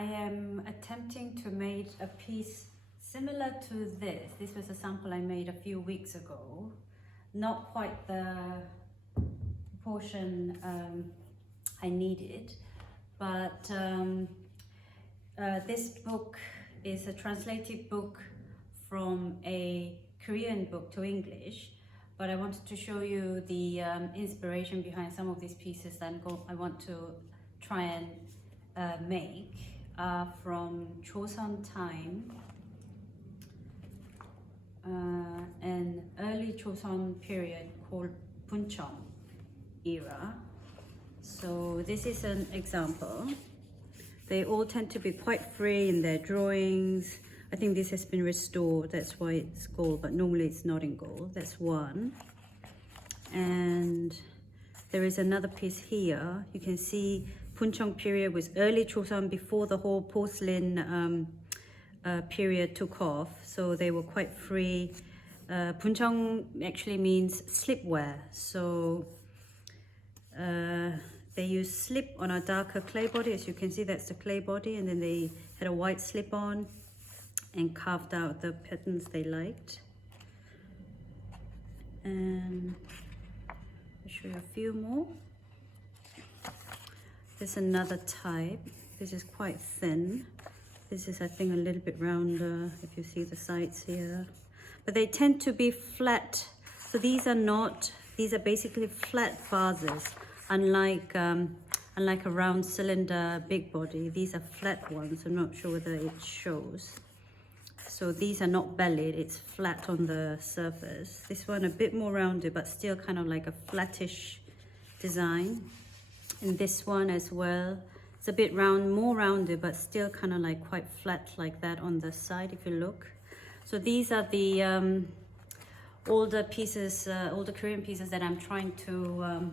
I am attempting to make a piece similar to this. This was a sample I made a few weeks ago. Not quite the proportion I needed, but this book is a translated book from a Korean book to English, but I wanted to show you the inspiration behind some of these pieces that I want to try and make from Joseon time, an early Joseon period called Buncheong era. So this is an example. They all tend to be quite free in their drawings. I think this has been restored, that's why it's gold, but normally it's not in gold. That's one. And there is another piece here. You can see Buncheong period was early Joseon, before the whole porcelain period took off. So they were quite free. Buncheong actually means slipwear. So they use slip on a darker clay body. As you can see, that's the clay body. And then they had a white slip on and carved out the patterns they liked. And I'll show you a few more. There's another type. This is quite thin. This is, I think, a little bit rounder, if you see the sides here. But they tend to be flat. So these are basically flat vases, unlike a round cylinder big body. These are flat ones. I'm not sure whether it shows. So these are not bellied, it's flat on the surface. This one a bit more rounded, but still kind of like a flattish design. And this one as well, it's a bit round, more rounded, but still kind of like quite flat like that on the side if you look. So these are the older pieces, older Korean pieces that I'm trying to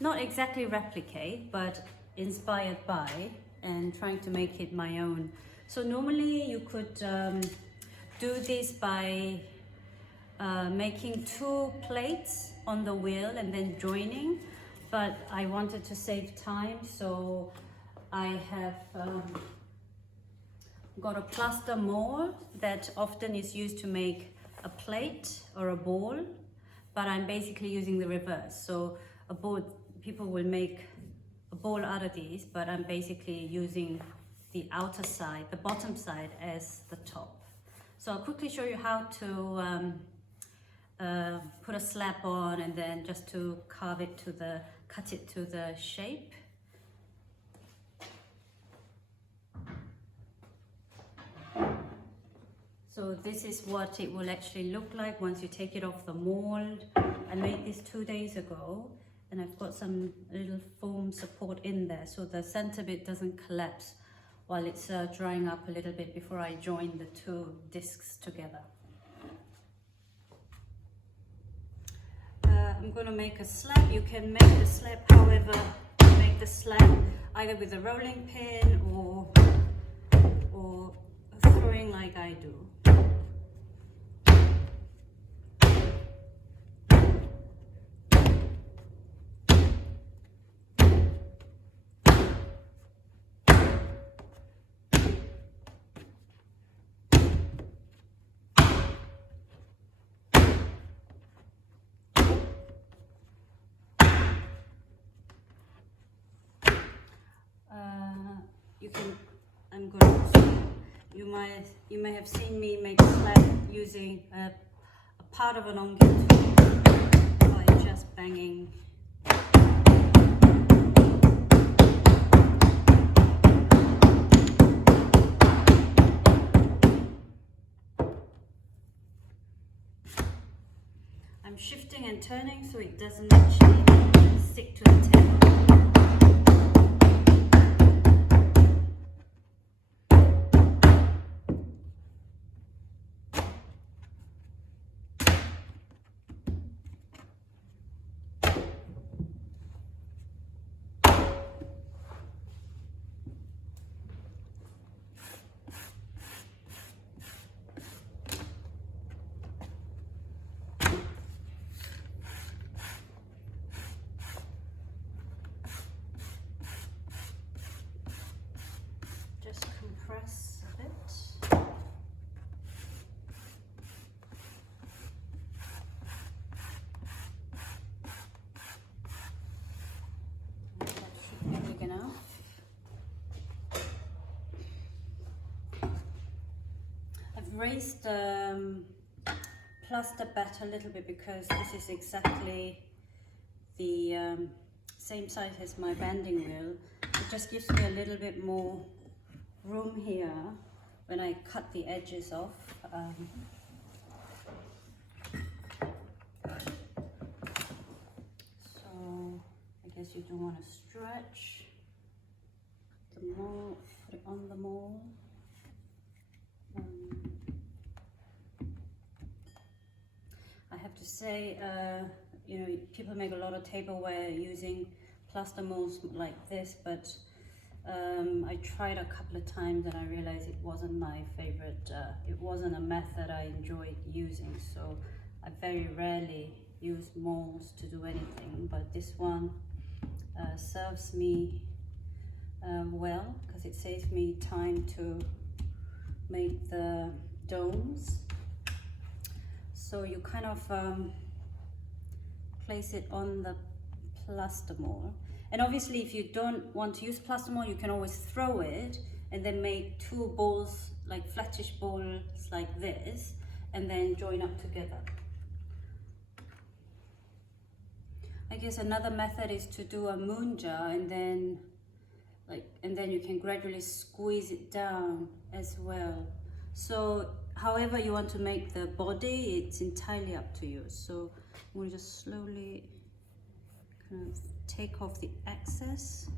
not exactly replicate, but inspired by, and trying to make it my own. So normally you could do this by making two plates on the wheel and then joining, but I wanted to save time, so I have got a plaster mold that often is used to make a plate or a bowl, but I'm basically using the reverse. So a bowl, people will make a bowl out of these, but I'm basically using the outer side, the bottom side, as the top. So I'll quickly show you how to put a slab on, and then just to cut it to the shape. So this is what it will actually look like once you take it off the mold. I made this 2 days ago, and I've got some little foam support in there so the center bit doesn't collapse while it's drying up a little bit before I join the two discs together. I'm going to make a slab. You can make the slab however you make the slab, either with a rolling pin or throwing like I do. You may have seen me make a slab using a part of an ongit by just banging. I'm shifting and turning so it doesn't actually stick to the table. press a bit. That should be big enough. I've raised the plaster batter a little bit because this is exactly the same size as my bending wheel. It just gives me a little bit more room here when I cut the edges off. So I guess you don't want to stretch the mold, put it on the mold. I have to say, you know, people make a lot of tableware using plaster molds like this, but I tried a couple of times and I realized it wasn't my favorite. It wasn't a method I enjoyed using, so I very rarely use molds to do anything, but this one serves me well because it saves me time to make the domes. So you kind of place it on the plaster mold. And obviously if you don't want to use plaster mold, you can always throw it and then make two balls, like flattish balls like this, and then join up together. I guess another method is to do a moon jar and then you can gradually squeeze it down as well. So however you want to make the body, it's entirely up to you. So I'm going to just slowly kind of take off the excess.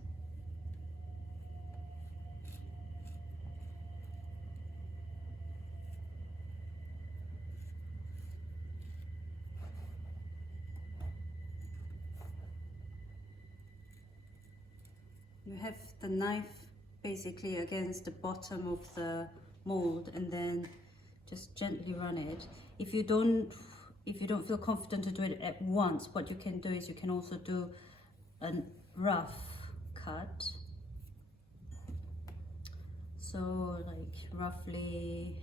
You have the knife basically against the bottom of the mold and then just gently run it. If you don't feel confident to do it at once, what you can do is you can also do a rough cut. So like roughly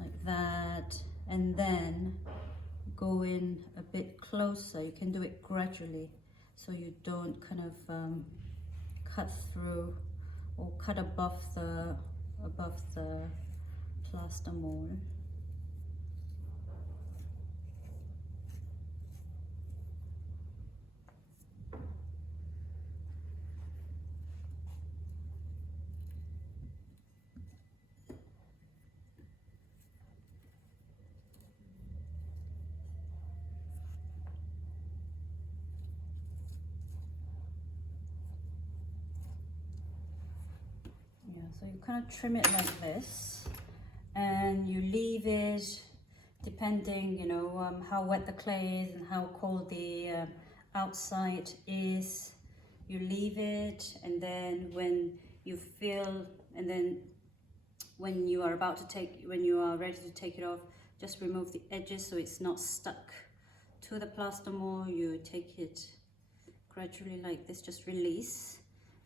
like that, and then go in a bit closer. You can do it gradually so you don't kind of cut through or cut above the plaster mold. Yeah, so you kind of trim it like this, and you leave it, depending, you know, how wet the clay is and how cold the outside is. You leave it, and then when you feel, and then when you are ready to take it off, just remove the edges so it's not stuck to the plaster mold. You take it gradually like this, just release.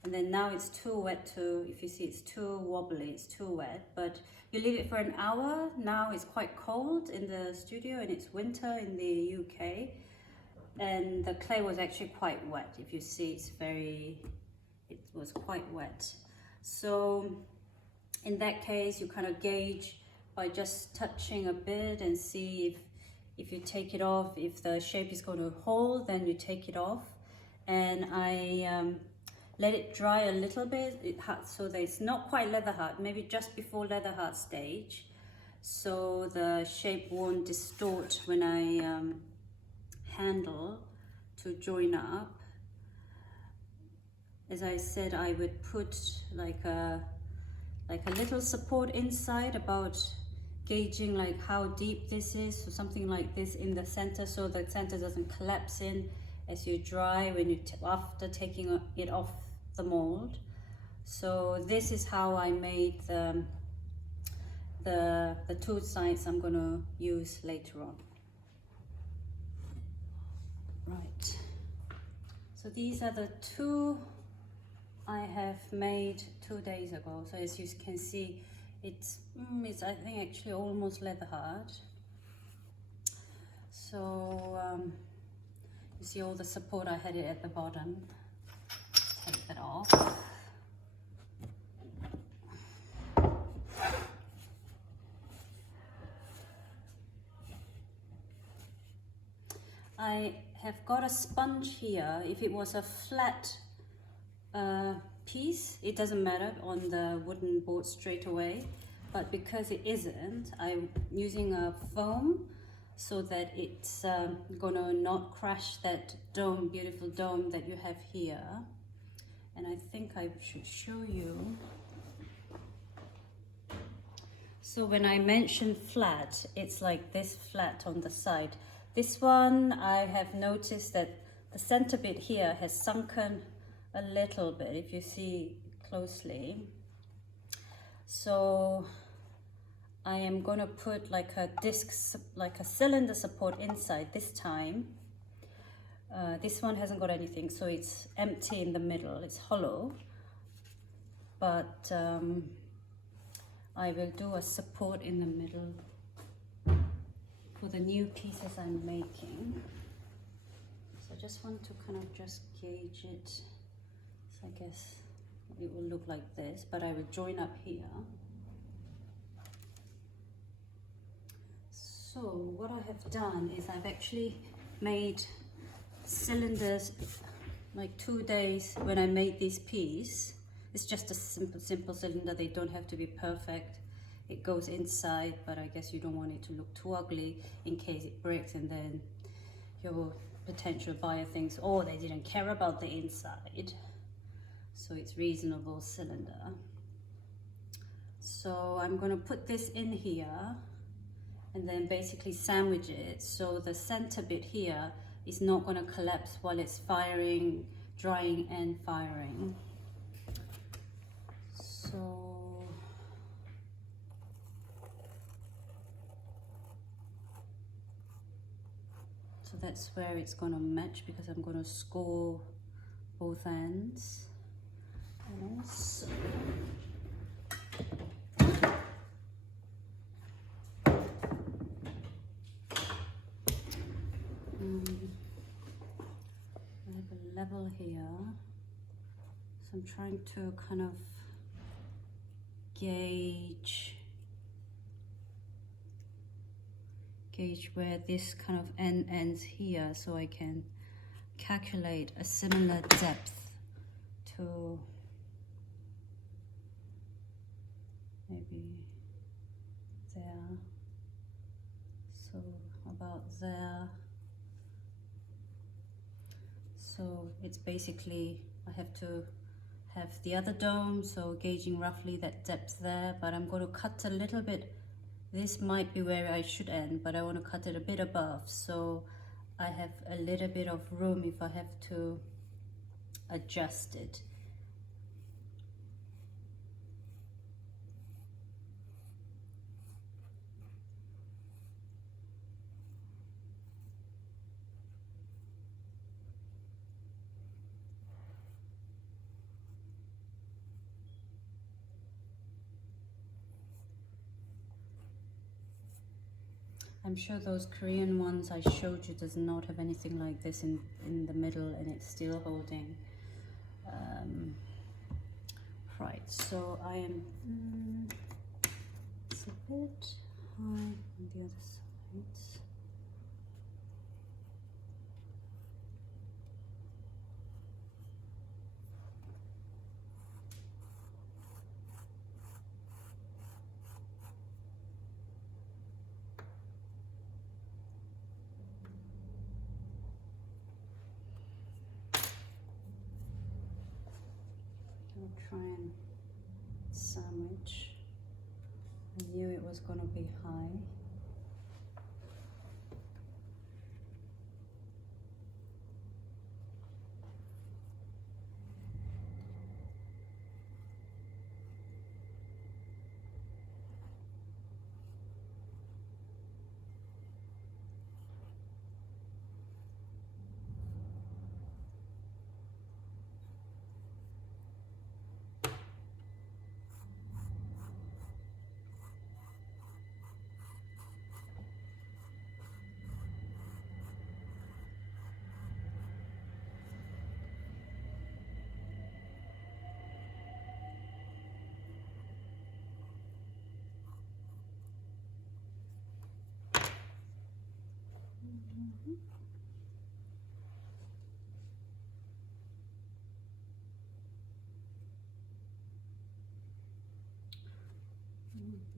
And then now it's too wet to, if you see it's too wobbly, it's too wet, but you leave it for an hour. Now it's quite cold in the studio and it's winter in the UK. And the clay was actually quite wet. If you see, it was quite wet. So in that case, you kind of gauge by just touching a bit and see if you take it off, if the shape is going to hold, then you take it off. And I let it dry a little bit, so that it's not quite leather hard, maybe just before leather hard stage, so the shape won't distort when I handle to join up. As I said, I would put like a little support inside, about gauging like how deep this is, so something like this in the center, so the center doesn't collapse in as you dry when you after taking it off the mold. So this is how I made the two sides I'm going to use later on. Right, so these are the two I have made 2 days ago. So as you can see, it's I think actually almost leather hard. So you see all the support, I had it at the bottom. Take that off. I have got a sponge here. If it was a flat piece, it doesn't matter on the wooden board straight away, but because it isn't, I'm using a foam so that it's gonna not crash that dome, beautiful dome that you have here. And I think I should show you. So when I mention flat, it's like this flat on the side. This one, I have noticed that the center bit here has sunken a little bit, if you see closely. So I am gonna put like a disc, like a cylinder support inside this time. This one hasn't got anything, so it's empty in the middle, it's hollow. But I will do a support in the middle for the new pieces I'm making. So I just want to kind of just gauge it. So I guess it will look like this, but I will join up here. So what I have done is I've actually made cylinders like 2 days when I made this piece. It's just a simple cylinder. They don't have to be perfect. It goes inside, but I guess you don't want it to look too ugly in case it breaks and then your potential buyer thinks, oh, they didn't care about the inside. So it's reasonable cylinder. So I'm going to put this in here and then basically sandwich it so the center bit here is not going to collapse while it's firing, drying and firing. So that's where it's going to match, because I'm going to score both ends. And also I have a level here, so I'm trying to kind of gauge where this kind of end ends here, so I can calculate a similar depth to maybe there, so about there. So it's basically, I have to have the other dome, so gauging roughly that depth there, but I'm going to cut a little bit. This might be where I should end, but I want to cut it a bit above, so I have a little bit of room if I have to adjust it. I'm sure those Korean ones I showed you does not have anything like this in the middle, and it's still holding. Right, so I am, it's a bit high on the other sides. I'll try and sandwich. I knew it was going to be high.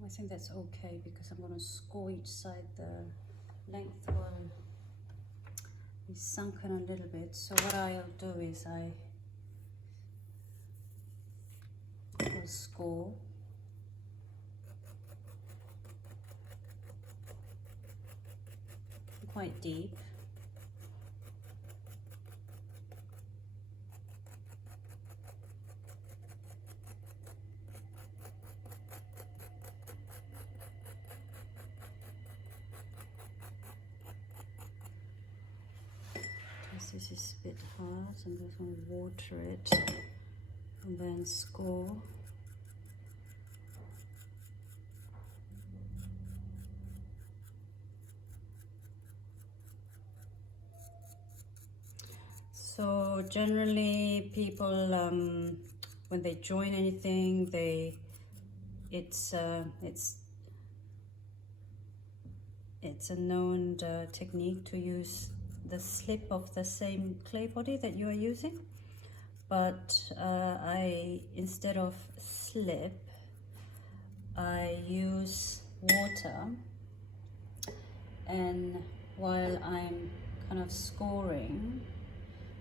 I think that's okay because I'm going to score each side. The length will be sunken a little bit. So what I'll do is I will score quite deep. This is a bit hard, so I'm just going to water it and then score. So generally people, when they join anything, it's a known technique to use the slip of the same clay body that you are using, but instead of slip, I use water, and while I'm kind of scoring,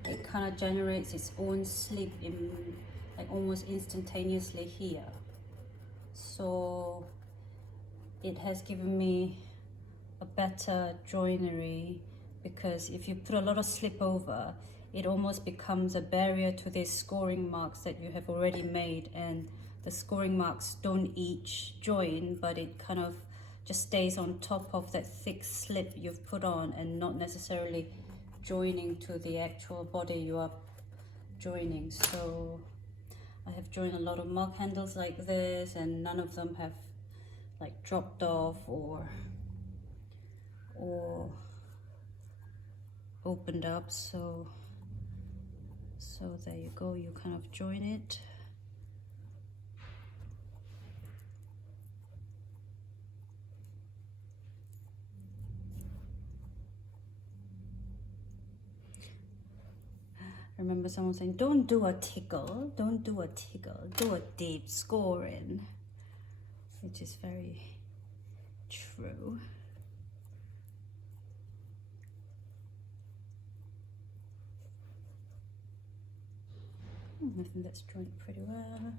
it kind of generates its own slip in like almost instantaneously here. So it has given me a better joinery, because if you put a lot of slip over, it almost becomes a barrier to these scoring marks that you have already made, and the scoring marks don't each join, but it kind of just stays on top of that thick slip you've put on and not necessarily joining to the actual body you are joining. So I have joined a lot of mug handles like this, and none of them have like dropped off or opened up. So there you go, you kind of join it. I remember someone saying, don't do a tickle, don't do a tickle, do a deep scoring, which is very true. I think that's joined pretty well.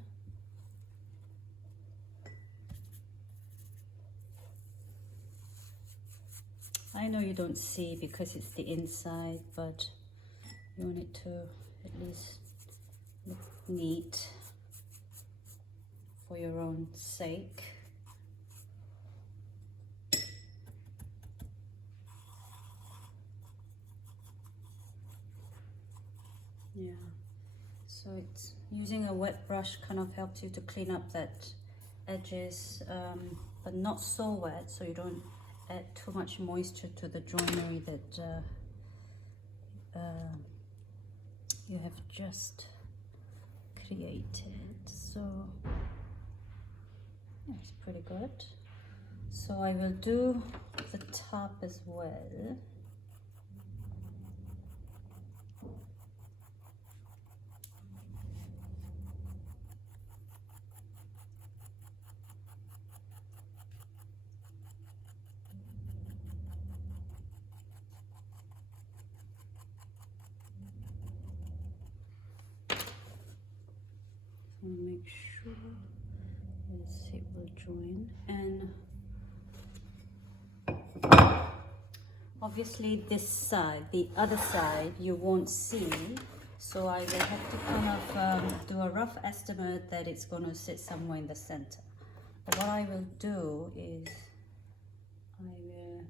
I know you don't see because it's the inside, but you want it to at least look neat for your own sake. Yeah, so it's using a wet brush kind of helps you to clean up that edges, but not so wet so you don't add too much moisture to the joinery that you have just created. So yeah, it's pretty good. So I will do the top as well. Make sure it will join, and obviously this side, the other side, you won't see, so I will have to kind of do a rough estimate that it's going to sit somewhere in the center. But what I will do is I will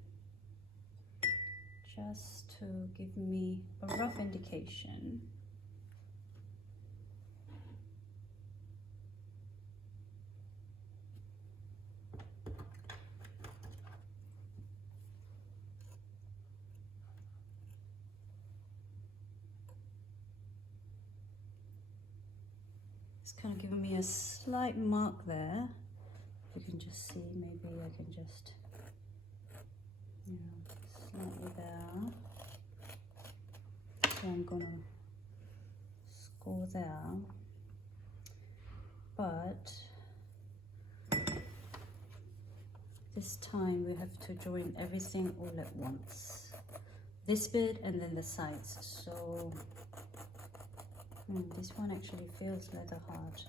just to give me a rough indication. It's kind of giving me a slight mark there. You can just see, maybe I can just, slightly there. So I'm gonna score there, but this time we have to join everything all at once. This bit and then the sides. So this one actually feels rather hard.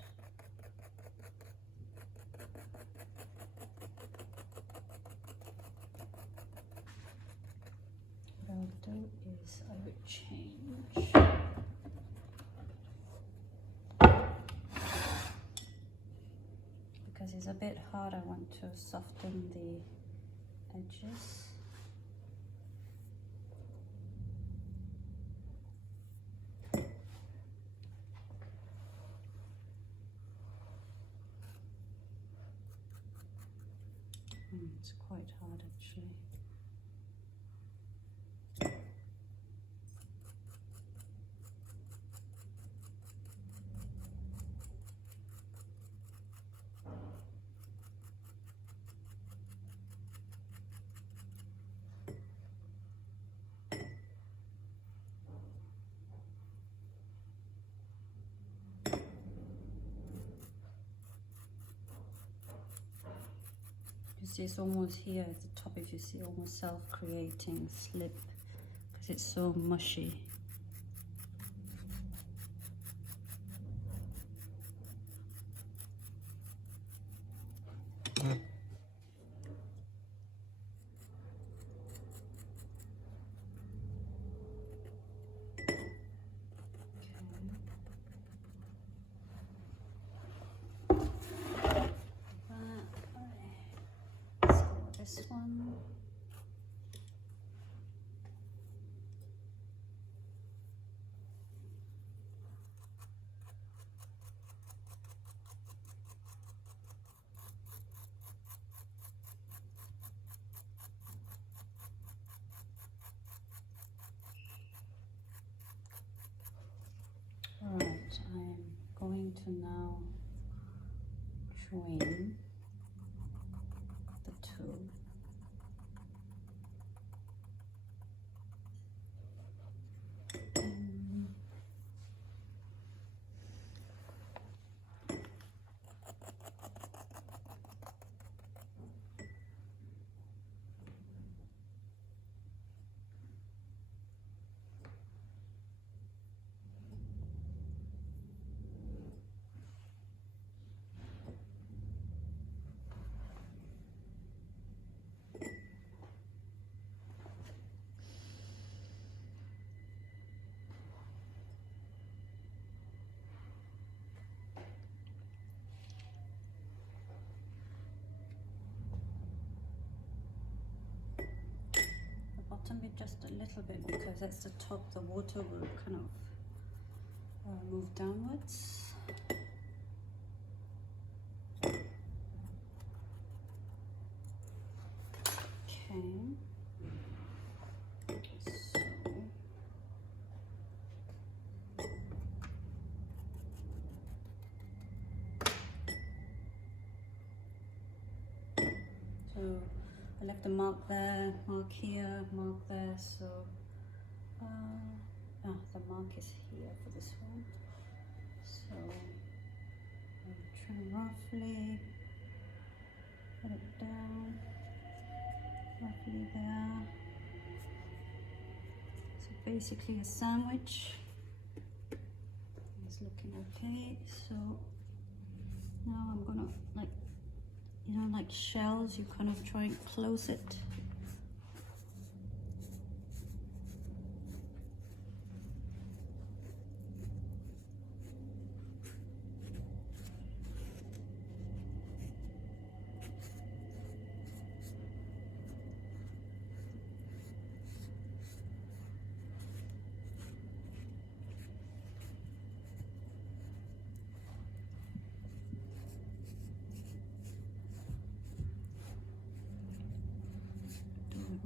What I'll do is I would change. Because it's a bit hard, I want to soften the edges. It's quite hard actually. You see it's almost here at the top, if you see, almost self-creating slip because it's so mushy. This one. All right, I'm going to now join the two. Bottom bit just a little bit because that's the top, the water will kind of move downwards. Okay. So I left a mark there, mark here, mark there, so the mark is here for this one. So I'll trim roughly, put it down, roughly there. So basically a sandwich. It's looking okay. So now I'm gonna, like, you know, like shells, you kind of try and close it.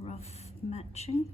Rough matching.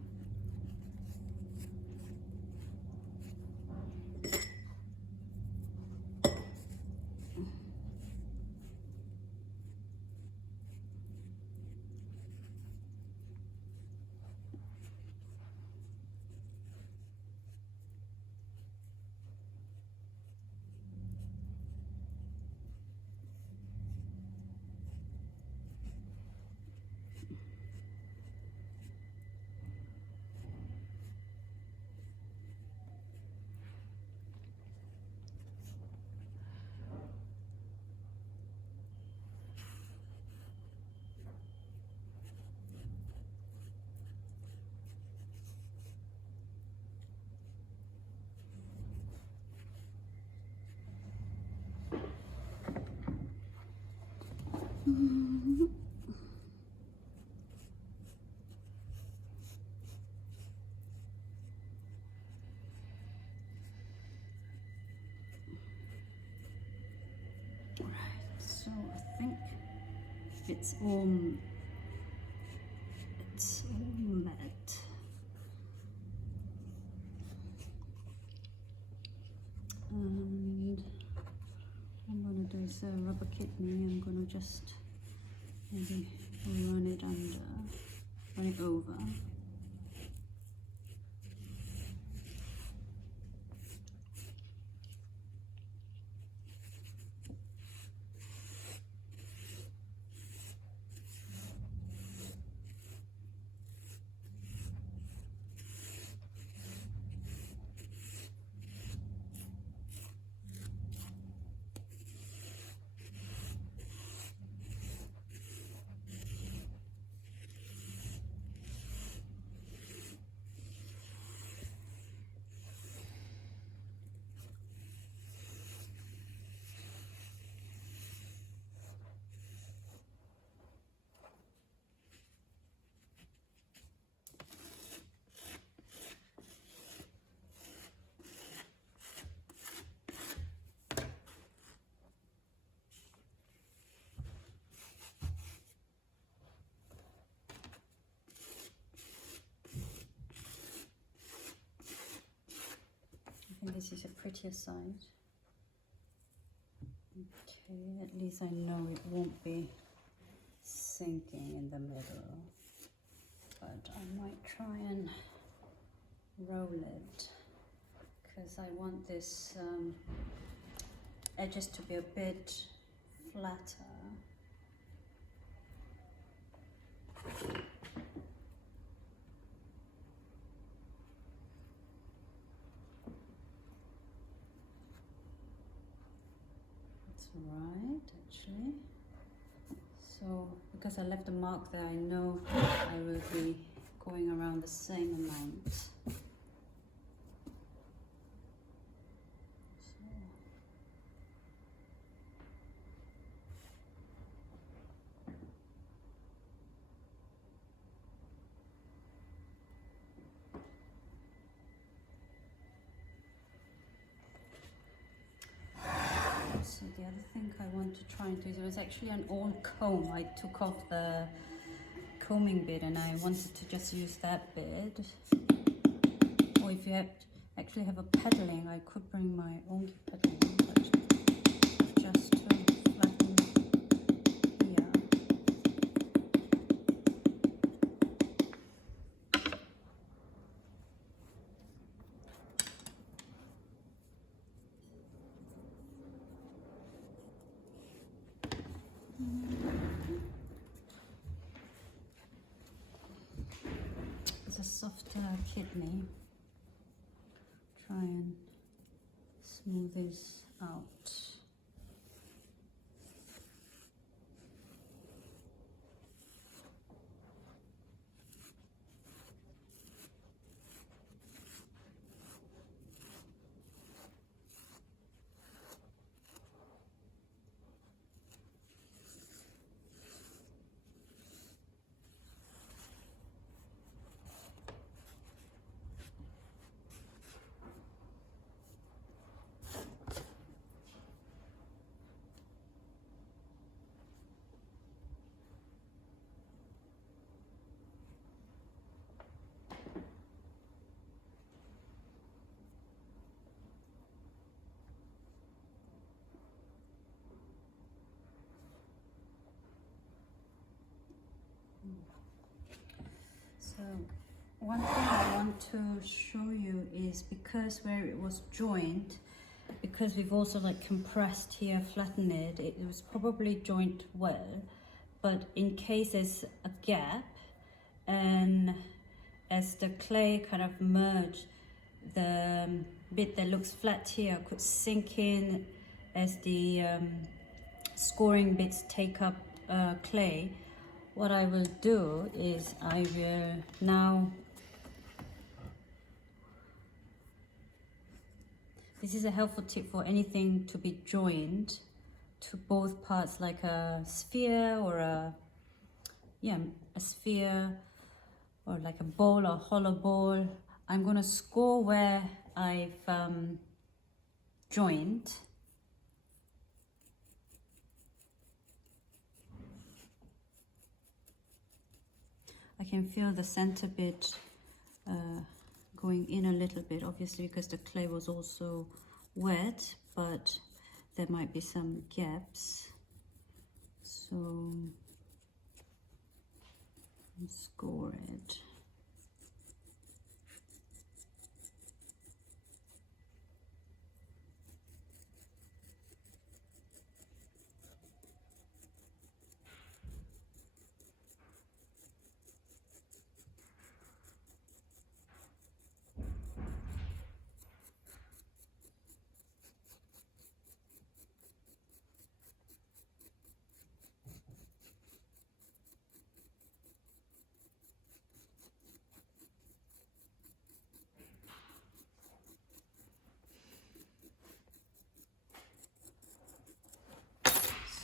Right, so I think it's all met. And I'm going to do is a rubber kidney. I'm going to just maybe run it over. I think this is a prettier side. Okay, at least I know it won't be sinking in the middle, but I might try and roll it because I want this edges to be a bit flatter. Right, actually. So because I left a mark there, I know I will be going around the same amount. So the other thing I want to try and do, there was actually an old comb. I took off the combing bit and I wanted to just use that bit. Or if you actually have a pedaling, I could bring my own pedaling, but just to flatten here. It's a softer kidney. Try and smooth this out. So one thing I want to show you is because where it was joined, because we've also like compressed here, flattened it, it was probably joined well, but in case there's a gap and as the clay kind of merged, the bit that looks flat here could sink in as the scoring bits take up clay. What I will do is I will now, this is a helpful tip for anything to be joined, to both parts, like a sphere or a sphere, or like a ball or hollow ball. I'm going to score where I've joined. I can feel the center bit going in a little bit, obviously because the clay was also wet, but there might be some gaps. So score it.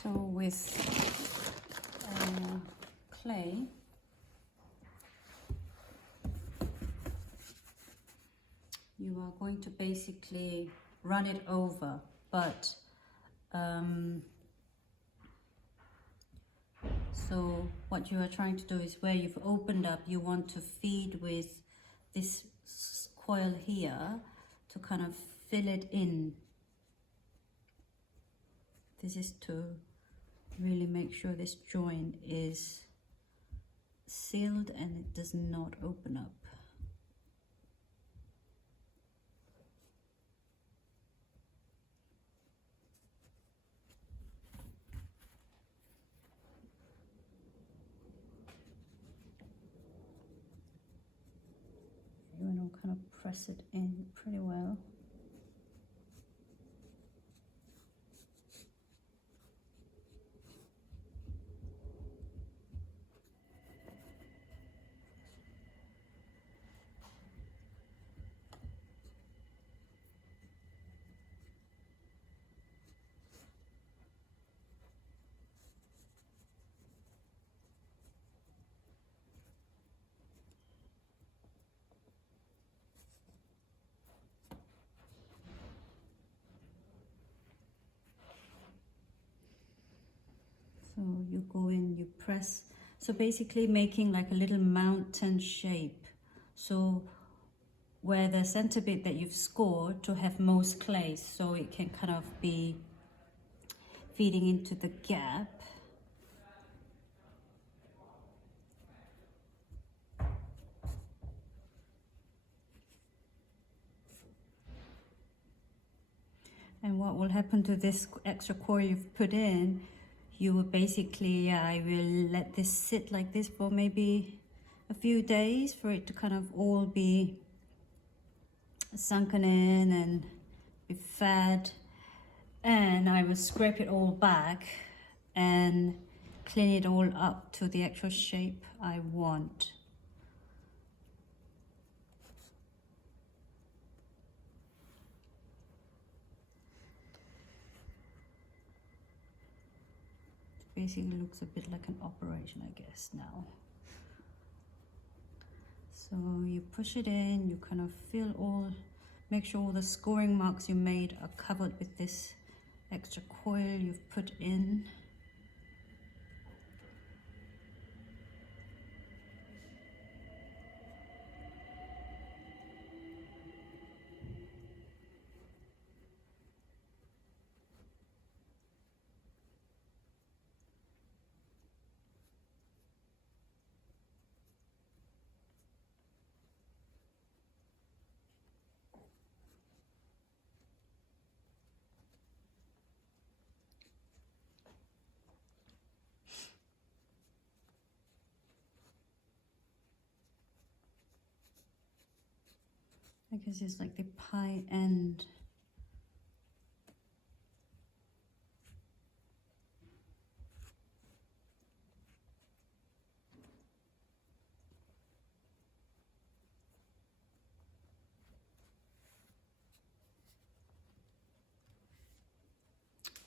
So with clay, you are going to basically run it over, but so what you are trying to do is where you've opened up, you want to feed with this coil here to kind of fill it in. This is to really make sure this joint is sealed and it does not open up. You want to kind of press it in pretty well. So you go in, you press, so basically making like a little mountain shape. So where the center bit that you've scored to have most clay, so it can kind of be feeding into the gap. And what will happen to this extra coil you've put in, you will basically, I will let this sit like this for maybe a few days for it to kind of all be sunken in and be fed. And I will scrape it all back and clean it all up to the actual shape I want. Basically looks a bit like an operation, I guess, now. So you push it in, you kind of fill all, make sure all the scoring marks you made are covered with this extra coil you've put in. I guess it's like the pie end.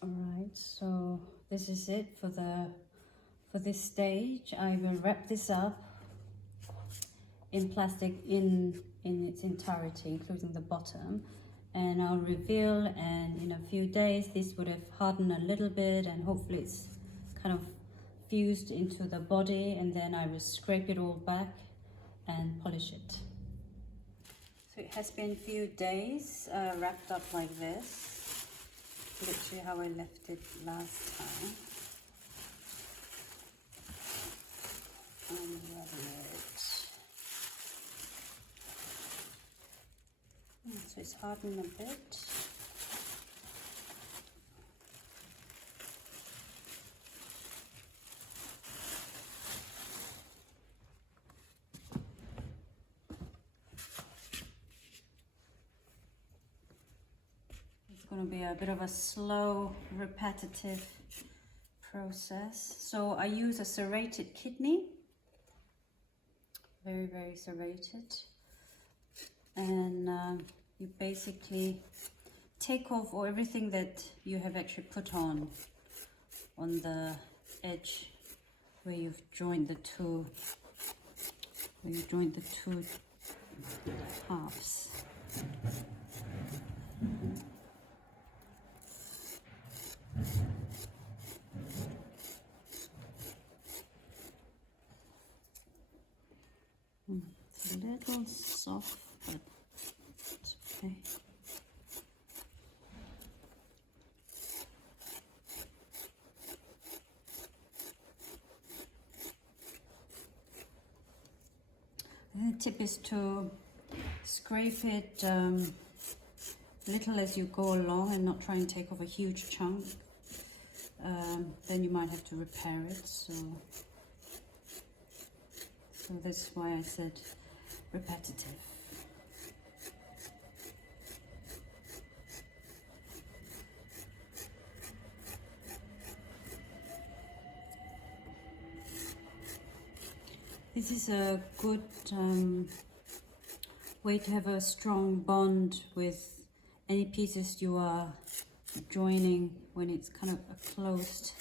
All right, so this is it for this stage. I will wrap this up in plastic in its entirety, including the bottom, and I'll reveal, and in a few days this would have hardened a little bit and hopefully it's kind of fused into the body, and then I will scrape it all back and polish it. So it has been a few days wrapped up like this, literally how I left it last time. Unravel it. So it's hardened a bit. It's going to be a bit of a slow, repetitive process. So I use a serrated kidney, very, very serrated. And you basically take off everything that you have actually put on the edge where you've joined the two, halves. It's a little soft, but it's okay. And the tip is to scrape it little as you go along and not try and take off a huge chunk. Then you might have to repair it. So that's why I said repetitive. This is a good way to have a strong bond with any pieces you are joining when it's kind of a closed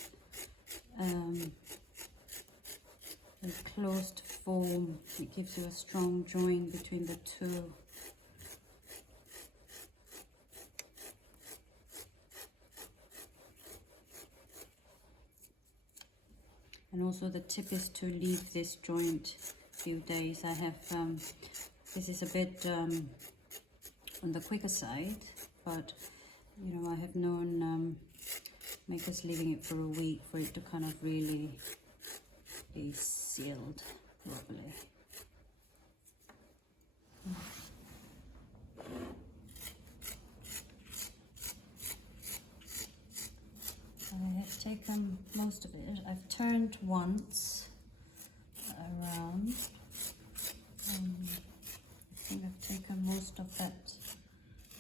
form. It gives you a strong join between the two. And also the tip is to leave this joint a few days. I have, this is a bit on the quicker side, but you know, I have known makers leaving it for a week for it to kind of really be sealed properly. I have taken most of it. I've turned once around. I think I've taken most of that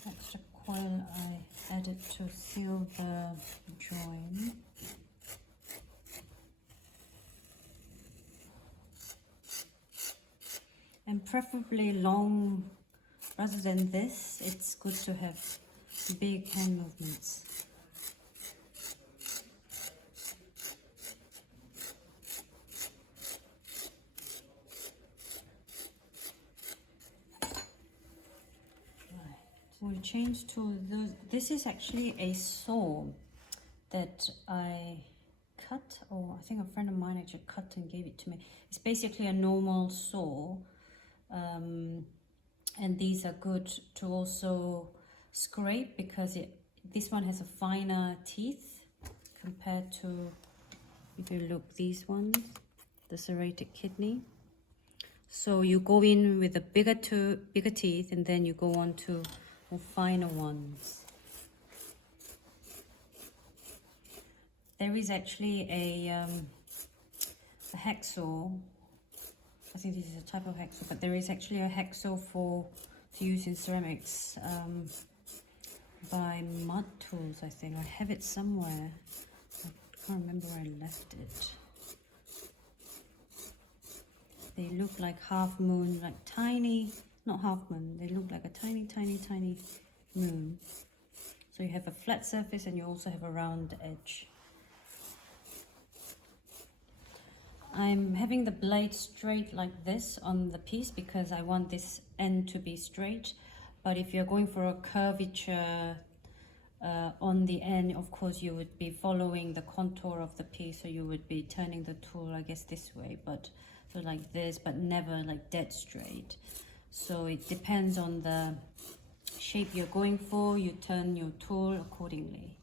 extra coil I added to seal the join. And preferably long, rather than this, it's good to have big hand movements. We'll change to those. This is actually a saw that I cut, or I think a friend of mine actually cut and gave it to me. It's basically a normal saw, and these are good to also scrape because this one has a finer teeth compared to, if you look, these ones, the serrated kidney. So you go in with the bigger teeth, and then you go on to the finer ones. There is actually a hacksaw. I think this is a type of hacksaw, but there is actually a hacksaw to use in ceramics by Mud Tools, I think. I have it somewhere. I can't remember where I left it. They look like half moon, like tiny, not half moon, they look like a tiny, tiny, tiny moon. So you have a flat surface and you also have a round edge. I'm having the blade straight like this on the piece because I want this end to be straight. But if you're going for a curvature on the end, of course you would be following the contour of the piece, so you would be turning the tool, I guess, this way, but so like this, but never like dead straight. So it depends on the shape you're going for, you turn your tool accordingly.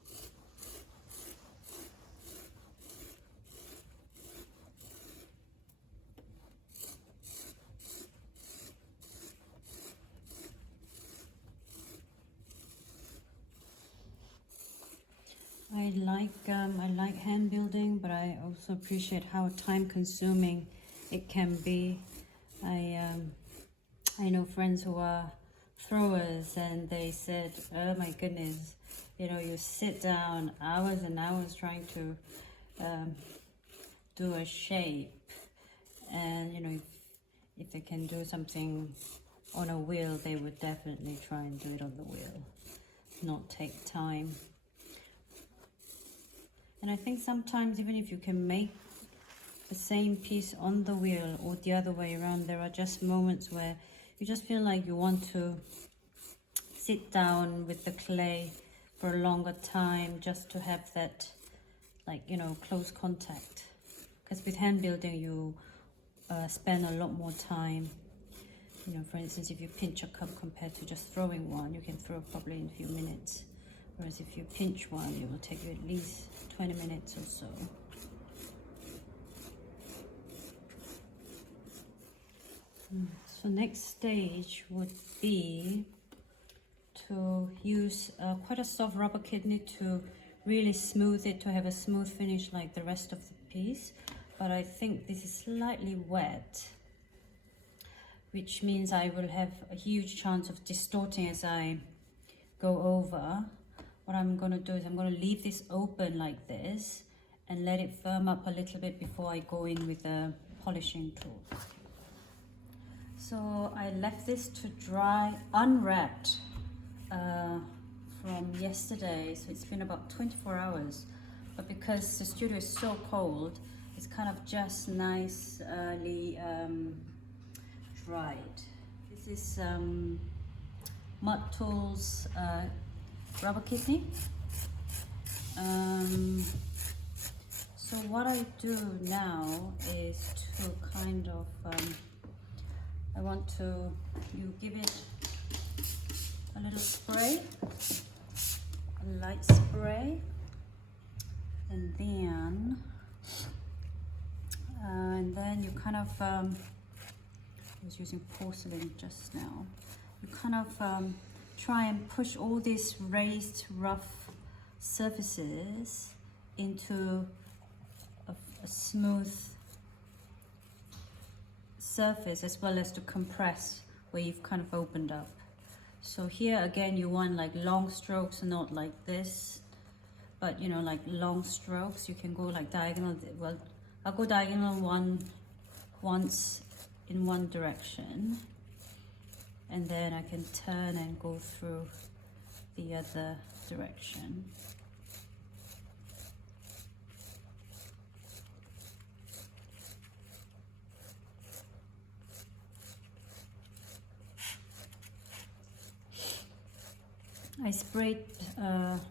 I like hand building, but I also appreciate how time consuming it can be. I know friends who are throwers and they said, oh my goodness, you know, you sit down hours and hours trying to do a shape, and you know, if they can do something on a wheel, they would definitely try and do it on the wheel, not take time. And I think sometimes even if you can make the same piece on the wheel or the other way around, there are just moments where you just feel like you want to sit down with the clay for a longer time just to have that, like, you know, close contact. Because with hand building, you spend a lot more time. You know, for instance, if you pinch a cup compared to just throwing one, you can throw probably in a few minutes. Whereas if you pinch one, it will take you at least 20 minutes or so. So next stage would be to use quite a soft rubber kidney to really smooth it, to have a smooth finish like the rest of the piece. But I think this is slightly wet, which means I will have a huge chance of distorting as I go over. What I'm going to do is I'm going to leave this open like this and let it firm up a little bit before I go in with the polishing tool. So I left this to dry unwrapped from yesterday, so it's been about 24 hours. But because the studio is so cold, it's kind of just nicely dried. This is Mud Tools rubber kidney. So what I do now is to kind of I want to give it a little spray, a light spray, and then you kind of I was using porcelain just now. You kind of try and push all these raised rough surfaces into a smooth surface, as well as to compress where you've kind of opened up. So here again, you want like long strokes, not like this, but you know, like long strokes. You can go like diagonal. Well, I'll go diagonal once in one direction, and then I can turn and go through the other direction. I sprayed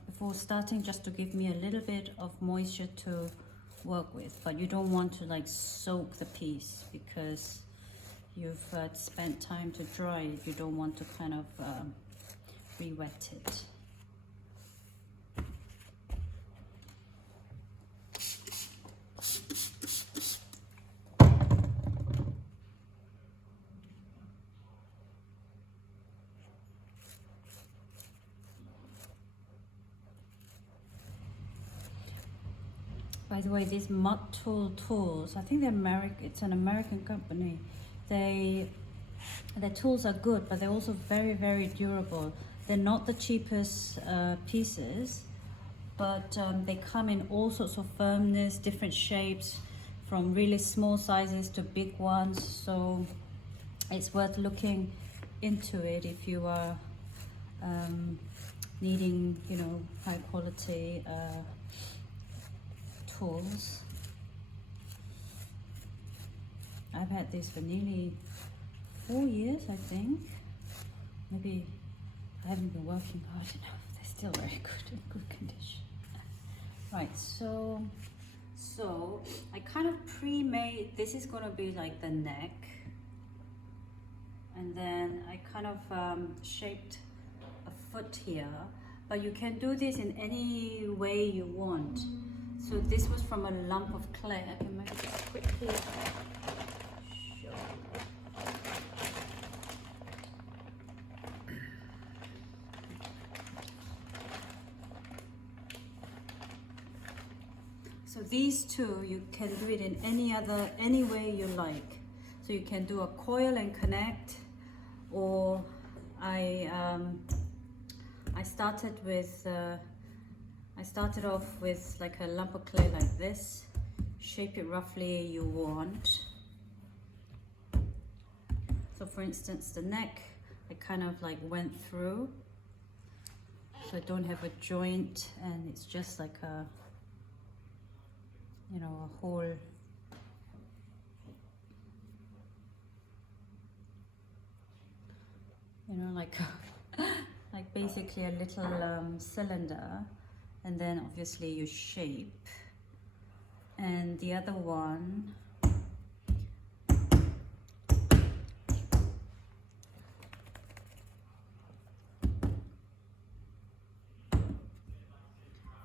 before starting just to give me a little bit of moisture to work with, but you don't want to like soak the piece because you've spent time to dry it. You don't want to kind of re-wet it. By the way, these Mud Tool tools, I think it's an American company. Their tools are good, but they're also very, very durable. They're not the cheapest pieces, but they come in all sorts of firmness, different shapes, from really small sizes to big ones. So it's worth looking into it if you are needing, you know, high quality tools. I've had this for nearly 4 years, I think. Maybe I haven't been working hard enough. They're still very good, in good condition. Right, so I kind of pre-made, this is gonna be like the neck. And then I kind of shaped a foot here, but you can do this in any way you want. So this was from a lump of clay. I can maybe just quickly show you. So these two, you can do it in any way you like. So you can do a coil and connect, or I started off with like a lump of clay like this. Shape it roughly you want. So for instance, the neck, I kind of like went through, so I don't have a joint, and it's just like a, you know, a whole, you know, like like basically a little cylinder, and then obviously you shape. And the other one,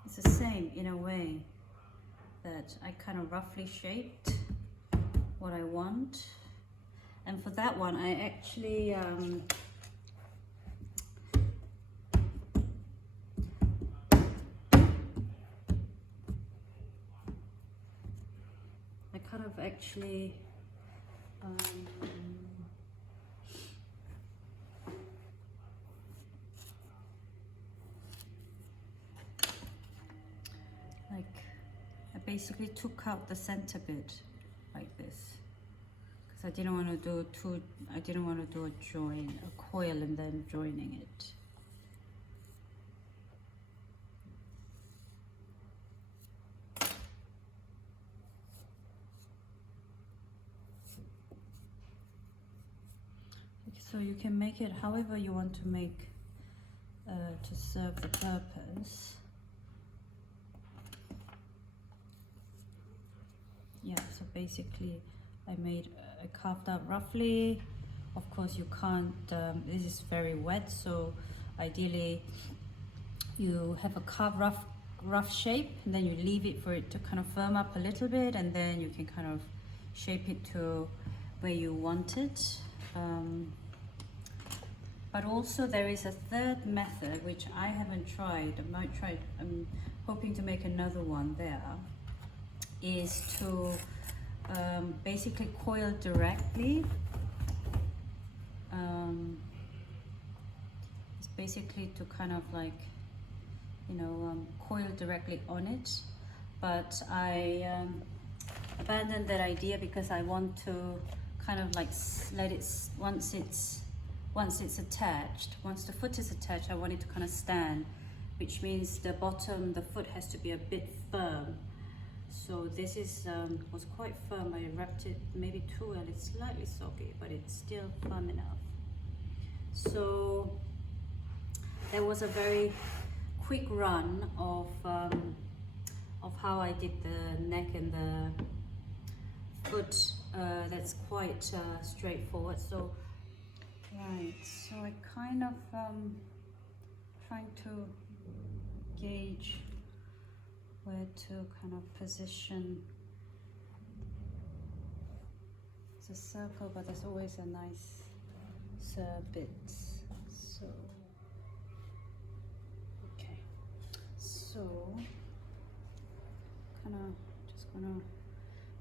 it's the same in a way, that I kind of roughly shaped what I want. And for that one, I actually I basically took out the center bit like this, because I didn't want to do a join, a coil and then joining it. So you can make it however you want to make to serve the purpose. Yeah, so basically I carved out roughly. Of course you can't, this is very wet, so ideally you have a carved rough shape, and then you leave it for it to kind of firm up a little bit, and then you can kind of shape it to where you want it. But also there is a third method which I haven't tried. I might try. I'm hoping to make another one there. Is to basically coil directly. It's basically to kind of like, you know, coil directly on it. But I abandoned that idea because I want to kind of like let it, once it's attached, once the foot is attached, I want it to kind of stand, which means the bottom, the foot has to be a bit firm. So this is was quite firm. I wrapped it maybe too well. It's slightly soggy, but it's still firm enough. So there was a very quick run of how I did the neck and the foot. That's quite straightforward. So right, so I kind of trying to gauge where to kind of position. It's a circle, but there's always a nice bit. So okay, so kind of just gonna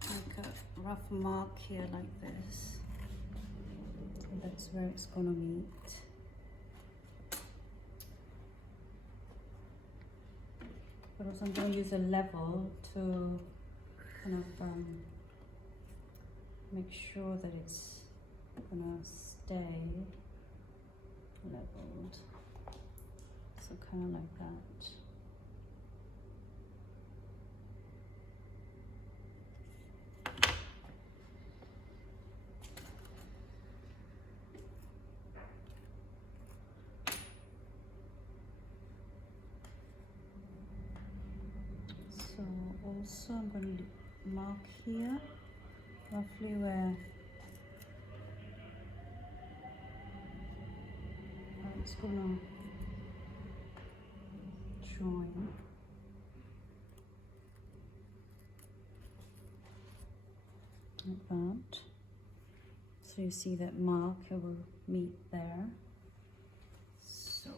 make a rough mark here like this. So that's where it's gonna meet. But also I'm going to use a level to kind of make sure that it's going to stay leveled. So kind of like that. So also I'm going to mark here roughly where it's going to join. Like that. So you see that mark, it will meet there. So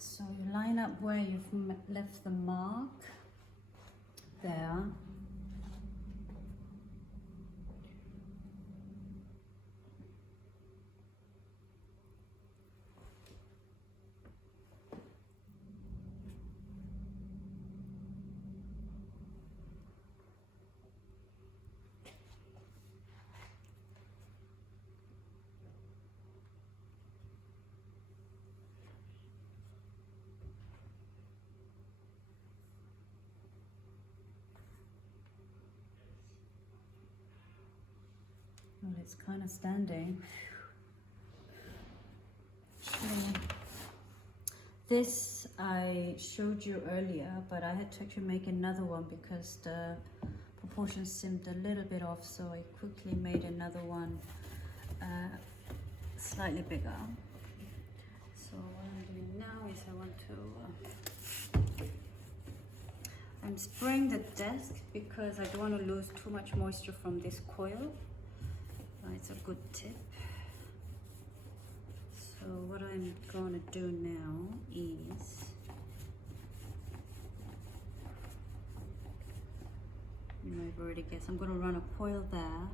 so you line up where you've left the mark there. Well, it's kind of standing. This I showed you earlier, but I had to actually make another one because the proportions seemed a little bit off, so I quickly made another one slightly bigger. So what I'm doing now is I'm spraying the desk because I don't want to lose too much moisture from this coil. It's a good tip. So what I'm going to do now is you might have already guessed, I'm going to run a coil there.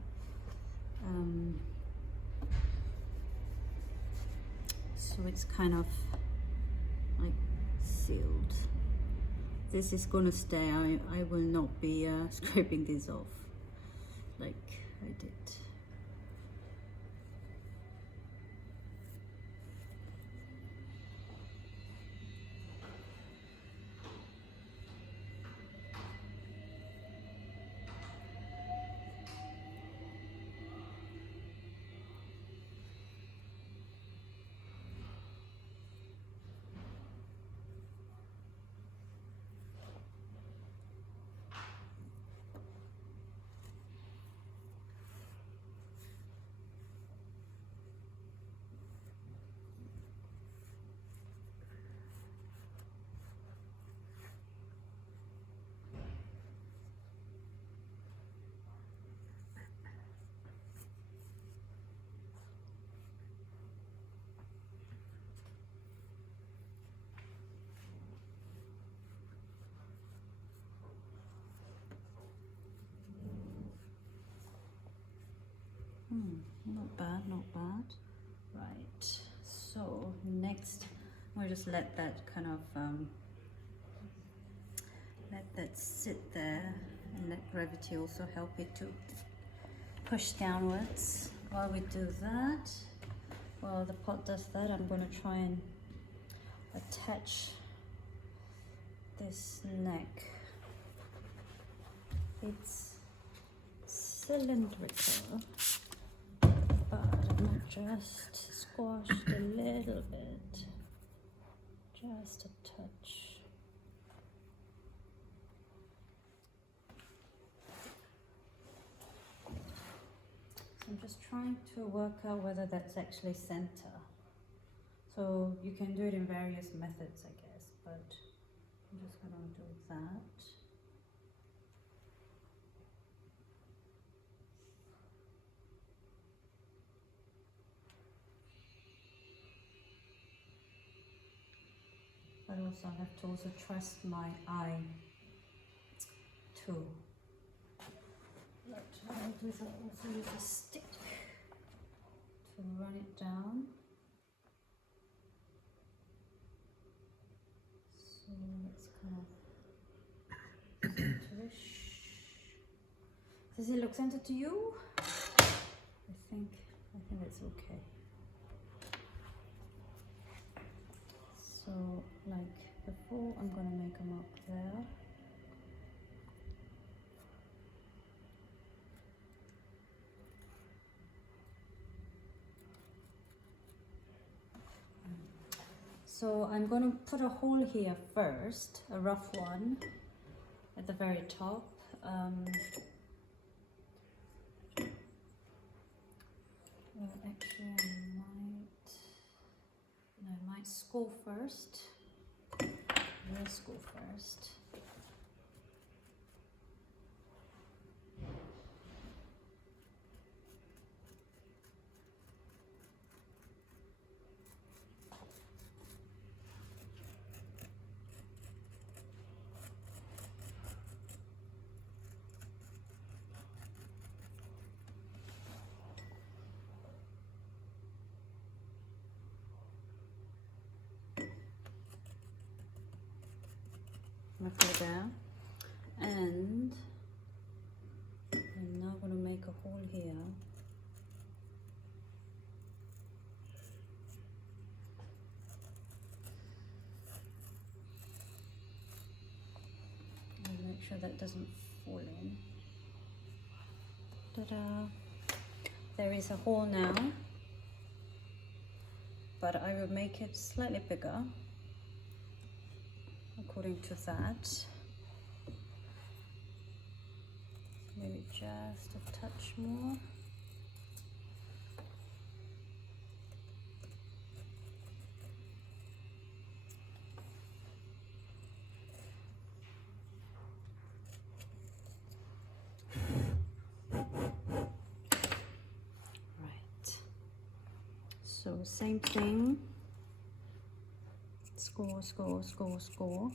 So it's kind of like sealed. This is going to stay. I will not be scraping this off like I did. Not bad, not bad. Right, so next we'll just let that kind of let that sit there and let gravity also help it to push downwards. While we do that, while the pot does that, I'm going to try and attach this neck. It's cylindrical, but I'm just squashed a little bit, just a touch. trying to work out whether that's actually center. So you can do it in various methods, I guess, but I'm just going to do that. But also I have to also trust my eye too. But I'll do is I'll also use a stick to run it down. So it's kind of centerish. Does it look centered to you? I think it's okay. So like before, I'm gonna make a mark there. So I'm going to put a hole here first, a rough one at the very top. Well, actually I might score first. We'll score first. There, and I'm now going to make a hole here. And make sure that doesn't fall in. Ta-da! There is a hole now, but I will make it slightly bigger according to that. Maybe just a touch more. Right. So same thing. Score, score, score, score.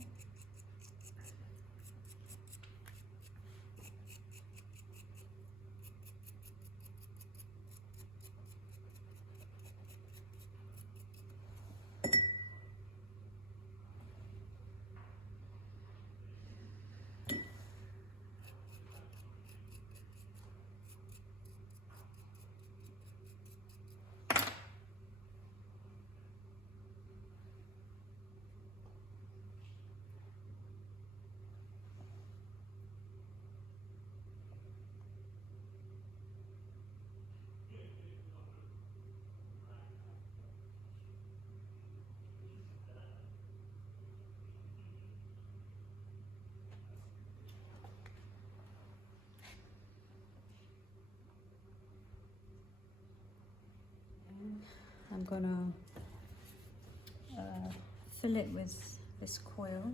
I'm gonna fill it with this coil.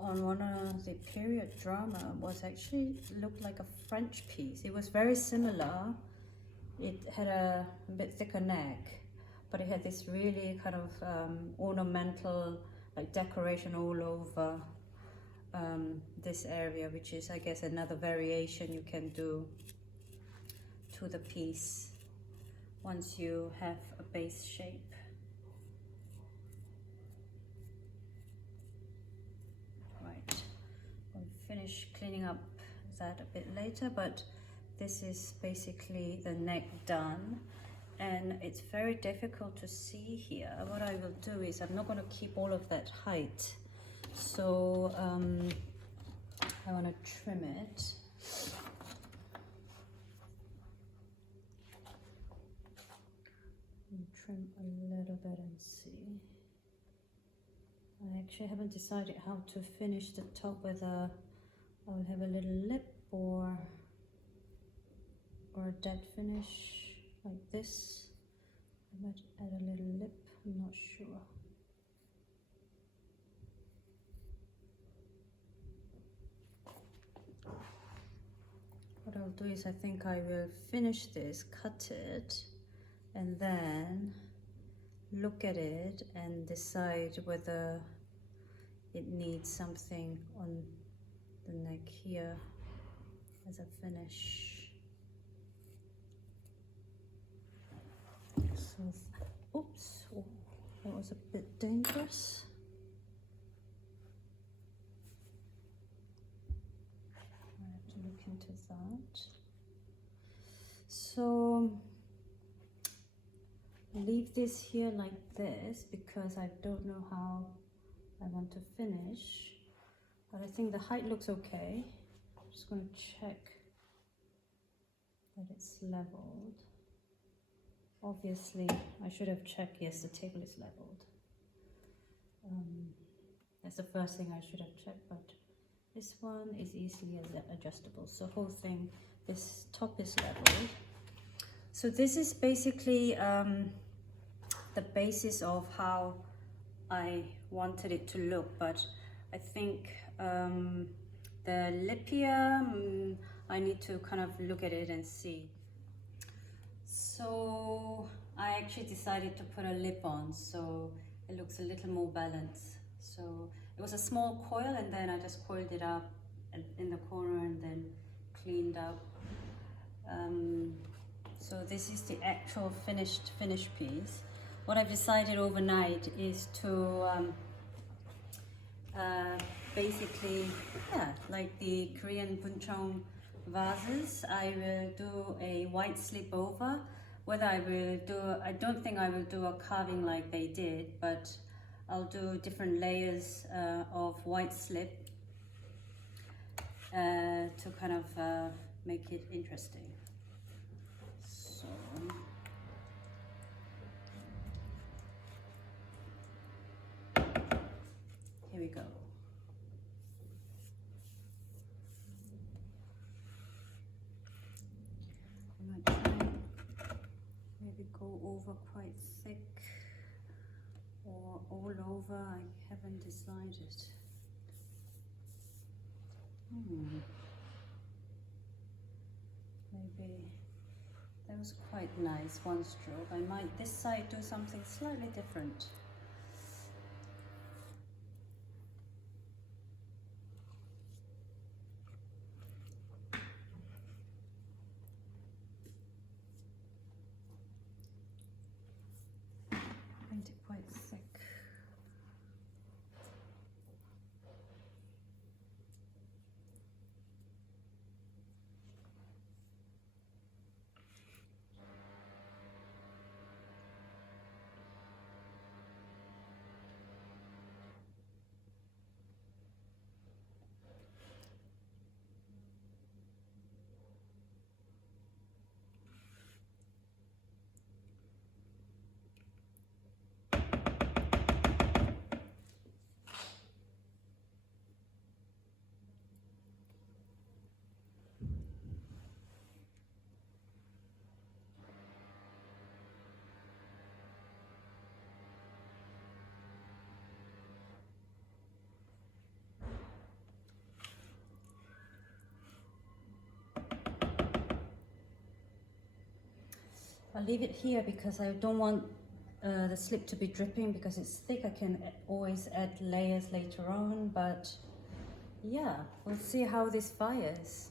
On one of the period drama was actually looked like a French piece. It was very similar. It had a bit thicker neck, but it had this really kind of ornamental, like decoration all over this area, which is, I guess, another variation you can do to the piece once you have a base shape. Right, I'll finish cleaning up that a bit later, but this is basically the neck done, and it's very difficult to see here. What I will do is I'm not going to keep all of that height, so I want to trim it. trim a little bit and see. I actually haven't decided how to finish the top, whether I will have a little lip or a dead finish like this. I might add a little lip, I'm not sure. What I'll do is I think I will finish this, cut it, and then look at it and decide whether it needs something on the neck here as a finish. So, oops, oh, that was a bit dangerous. I have to look into that. So leave this here like this because I don't know how I want to finish, but I think the height looks okay. I'm just going to check that it's leveled. Obviously, I should have checked, yes, the table is leveled. That's the first thing I should have checked, but this one is easily adjustable. So whole thing, this top is leveled. So this is basically the basis of how I wanted it to look, but I think the lip here, I need to kind of look at it and see. So I actually decided to put a lip on so it looks a little more balanced. So it was a small coil and then I just coiled it up in the corner and then cleaned up. So this is the actual finished piece. What I've decided overnight is to basically, yeah, like the Korean Buncheong vases, I will do a white slip over. Whether I will do, I don't think I will do a carving like they did, but I'll do different layers of white slip to kind of make it interesting. So here we go. I might try maybe go over quite thick or all over. I haven't decided. Maybe that was quite nice, one stroke. I might this side do something slightly different. Paint it quite thick. I'll leave it here because I don't want the slip to be dripping because it's thick. I can always add layers later on, but yeah, we'll see how this fires.